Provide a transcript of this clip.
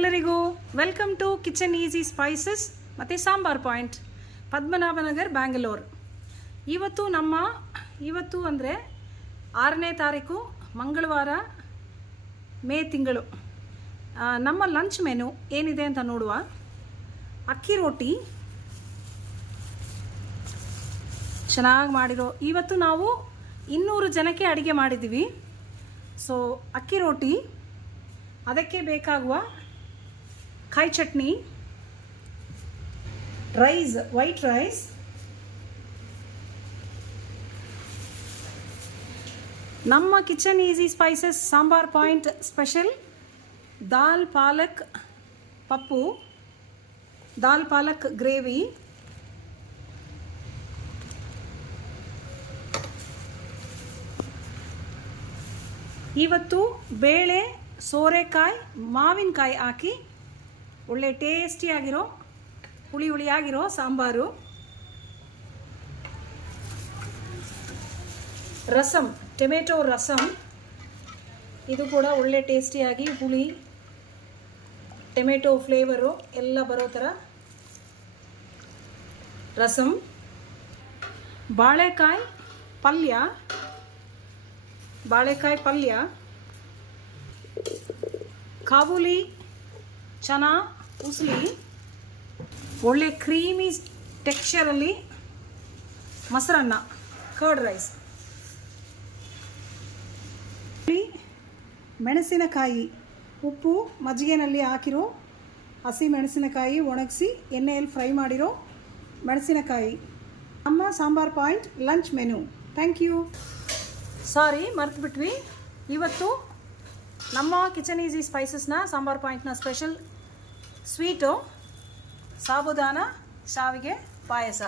ಎಲ್ಲರಿಗೂ welcome to kitchen easy spices ಮತ್ತು sambar point, ಪದ್ಮನಾಭನಗರ್, Bangalore. ಇವತ್ತು ಅಂದರೆ 6ನೇ ತಾರೀಕು ಮಂಗಳವಾರ, ಮೇ ತಿಂಗಳು. ನಮ್ಮ ಲಂಚ್ ಮೆನು ಏನಿದೆ ಅಂತ ನೋಡುವ. ಅಕ್ಕಿ ರೊಟ್ಟಿ ಚೆನ್ನಾಗಿ ಮಾಡಿರೋ. ಇವತ್ತು ನಾವು 200 ಜನಕ್ಕೆ ಅಡುಗೆ ಮಾಡಿದ್ದೀವಿ. ಸೊ ಅಕ್ಕಿ ರೊಟ್ಟಿ, ಅದಕ್ಕೆ ಬೇಕಾಗುವ ಕಾಯಿ ಚಟ್ನಿ, ರೈಸ್, ವೈಟ್ ರೈಸ್, ನಮ್ಮ kitchen easy spices sambar point special dal palak pappu, dal palak gravy, ಇವತ್ತು ಬೇಳೆ, ಸೋರೆಕಾಯಿ, ಮಾವಿನಕಾಯಿ ಹಾಕಿ ಒಳ್ಳೆ ಟೇಸ್ಟಿಯಾಗಿರೋ ಹುಳಿಯಾಗಿರೋ ಸಾಂಬಾರು. ರಸಮ್, ಟೊಮೆಟೊ ರಸಮ್, ಇದು ಕೂಡ ಒಳ್ಳೆ ಟೇಸ್ಟಿಯಾಗಿ ಹುಳಿ, ಟೊಮೆಟೊ ಫ್ಲೇವರು ಎಲ್ಲ ಬರೋ ಥರ ರಸಮ್. ಬಾಳೆಕಾಯಿ ಪಲ್ಯ, ಕಾಬೂಲಿ ಚನಾ ಉಸ್ಲಿ, ಒಳ್ಳೆ ಕ್ರೀಮಿ ಟೆಕ್ಸ್ಚರಲ್ಲಿ ಮೊಸರನ್ನ, ಕರ್ಡ್ ರೈಸ್, ಮೆಣಸಿನಕಾಯಿ, ಉಪ್ಪು ಮಜ್ಜಿಗೆನಲ್ಲಿ ಹಾಕಿರೋ ಹಸಿ ಮೆಣಸಿನಕಾಯಿ, ಒಣಗಿಸಿ ಎಣ್ಣೆಯಲ್ಲಿ ಫ್ರೈ ಮಾಡಿರೋ ಮೆಣಸಿನಕಾಯಿ. ನಮ್ಮ sambar point lunch menu. Thank you. Sorry, ಮರೆತುಬಿಟ್ವಿ. ಇವತ್ತು ನಮ್ಮ ಕಿಚನ್ ಈಸಿ ಸ್ಪೈಸಸ್ನ ಸಾಂಬಾರ್ ಪಾಯಿಂಟ್ನ ಸ್ಪೆಷಲ್ ಸ್ವೀಟು ಸಾಬುದಾನ ಶಾವಿಗೆ ಪಾಯಸ.